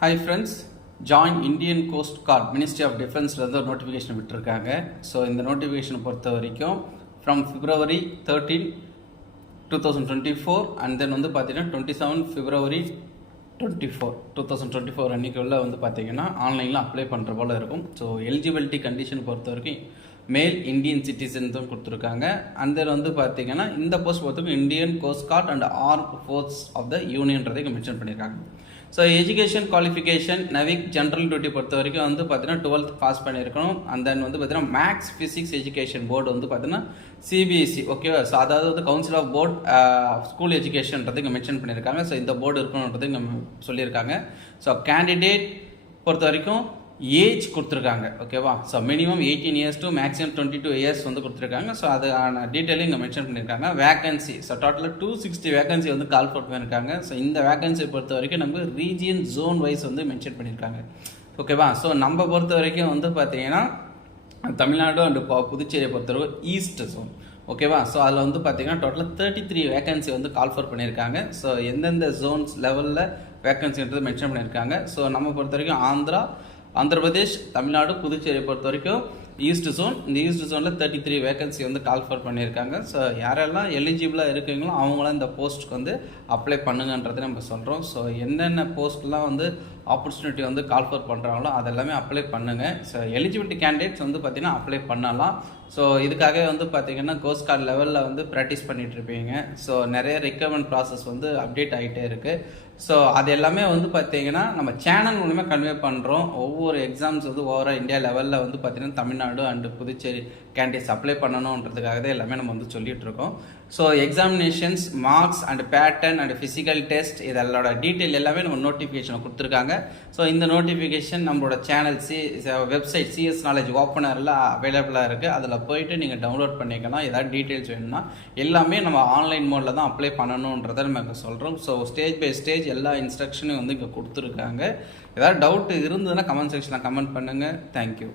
Hi friends, join Indian Coast Guard Ministry of Defense ஒரு notification விட்டுருக்காங்க. So இந்த நோட்டிஃபிகேஷனை பொறுத்த வரைக்கும் ஃப்ரம் February 13, 2024 அண்ட் தென் வந்து பார்த்தீங்கன்னா 27 February 2024 அன்றைக்குள்ள வந்து பார்த்தீங்கன்னா ஆன்லைனில் அப்ளை பண்ணுற போல் இருக்கும். ஸோ எலிஜிபிலிட்டி கண்டிஷன் பொறுத்த வரைக்கும் மேல் இந்தியன் சிட்டிசன் தான் கொடுத்துருக்காங்க. அண்ட் தென் வந்து பார்த்தீங்கன்னா இந்த போஸ்ட் பொறுத்தவரைக்கும் Indian coast guard and arm force of the யூனியன்றதை இங்கே மென்ஷன் பண்ணியிருக்காங்க. So education qualification Navik general duty பொறுத்த வரைக்கும் வந்து பார்த்தீங்கன்னா 12th பாஸ் பண்ணியிருக்கணும். அண்ட் தென் வந்து பார்த்தீங்கன்னா மேக்ஸ் ஃபிசிக்ஸ் எஜுகேஷன் போர்டு வந்து பார்த்தீங்கன்னா சிபிஎஸ்சி ஓகேவா. ஸோ அதாவது வந்து கவுன்சில் ஆஃப் போர்ட் ஸ்கூல் எஜுகேஷன்றது இங்கே மென்ஷன் பண்ணியிருக்காங்க. ஸோ இந்த போர்டு இருக்கணுன்றது இங்கே சொல்லியிருக்காங்க. ஸோ கேண்டிடேட் பொறுத்த வரைக்கும் ஏஜ் கொடுத்துருக்காங்க ஓகேவா. So minimum 18 years to maximum 22 years வந்து கொடுத்துருக்காங்க. ஸோ அதுக்கான டீட்டெயிலும் இங்கே மென்ஷன் பண்ணியிருக்காங்க. வேகன்சி ஸோ டோட்டலாக 260 வேகன்சி வந்து கால் போட் பண்ணியிருக்காங்க. ஸோ இந்த வேகன்சி பொறுத்த வரைக்கும் நம்ம ரீஜியன் ஜோன் வைஸ் வந்து மென்ஷன் பண்ணியிருக்காங்க ஓகேவா. ஸோ நம்ம பொறுத்த வரைக்கும் வந்து பார்த்தீங்கன்னா தமிழ்நாடு அண்ட் புதுச்சேரியை பொறுத்தவரைக்கும் ஈஸ்ட் ஜோன் ஓகேவா. ஸோ அதில் வந்து பார்த்தீங்கன்னா டோட்டலாக 33 வேகன்சி வந்து கால் ஃபர் பண்ணியிருக்காங்க. ஸோ எந்தெந்த ஜோன்ஸ் லெவலில் வேகன்சின்றது மென்ஷன் பண்ணியிருக்காங்க. ஸோ நம்ம பொறுத்த வரைக்கும் ஆந்திர பிரதேஷ், தமிழ்நாடு, புதுச்சேரியை பொறுத்த வரைக்கும் ஈஸ்ட் ஜோன். இந்த ஈஸ்ட் ஜோனில் 33 வேகன்சி வந்து கால் ஃபர் பண்ணியிருக்காங்க. ஸோ யாரெல்லாம் எலிஜிபிளாக இருக்கீங்களோ அவங்களாம் இந்த போஸ்ட்டுக்கு வந்து அப்ளை பண்ணுங்கன்றதை நம்ம சொல்கிறோம். ஸோ என்னென்ன போஸ்ட்லாம் வந்து ஆப்பர்ச்சுனிட்டி வந்து கால் ஃபர் பண்ணுறாங்களோ அதெல்லாமே அப்ளை பண்ணுங்கள். ஸோ எலிஜிபிலிட்டி கேண்டிடேட்ஸ் வந்து பார்த்திங்கன்னா அப்ளை பண்ணலாம். ஸோ இதுக்காக வந்து பார்த்திங்கன்னா கோஸ்ட் கார்டு லெவலில் வந்து ப்ராக்டிஸ் பண்ணிகிட்டு இருப்பீங்க. ஸோ நிறைய ரெக்ரூட்மெண்ட் ப்ராசஸ் வந்து அப்டேட் ஆகிட்டே இருக்குது. ஸோ அது எல்லாமே வந்து பார்த்திங்கன்னா நம்ம சேனல் மூலமே கன்வே பண்ணுறோம். ஒவ்வொரு எக்ஸாம்ஸ் வந்து ஓவரால் இந்தியா லெவலில் வந்து பார்த்திங்கன்னா Tamil Nadu and Puducherry candidates apply பண்ணணுன்றதுக்காக தான் எல்லாமே நம்ம வந்து சொல்லிகிட்டு இருக்கோம். So examinations, marks and pattern and physical test இதெல்லோட டீட்டெயில் எல்லாமே நம்ம நோட்டிஃபிகேஷனை கொடுத்துருக்காங்க. ஸோ இந்த நோட்டிஃபிகேஷன் நம்மளோட சேனல் வெப்சைட் CS Knowledge ஓப்பனரில் அவைலபிளாக இருக்குது. அதில் போயிட்டு நீங்கள் டவுன்லோட் பண்ணிக்கலாம். ஏதாவது டீட்டெயில்ஸ் வேணும்னா எல்லாமே நம்ம ஆன்லைன் மோடில் தான் அப்ளை பண்ணணுன்றதை நம்ம இங்கே சொல்கிறோம். ஸோ ஸ்டேஜ் பை ஸ்டேஜ் எல்லா இன்ஸ்ட்ரக்ஷனையும் வந்து இங்கே கொடுத்துருக்காங்க. ஏதாவது டவுட் இருந்ததுன்னா கமெண்ட் செக்ஷனில் கமெண்ட் பண்ணுங்கள். தேங்க்யூ.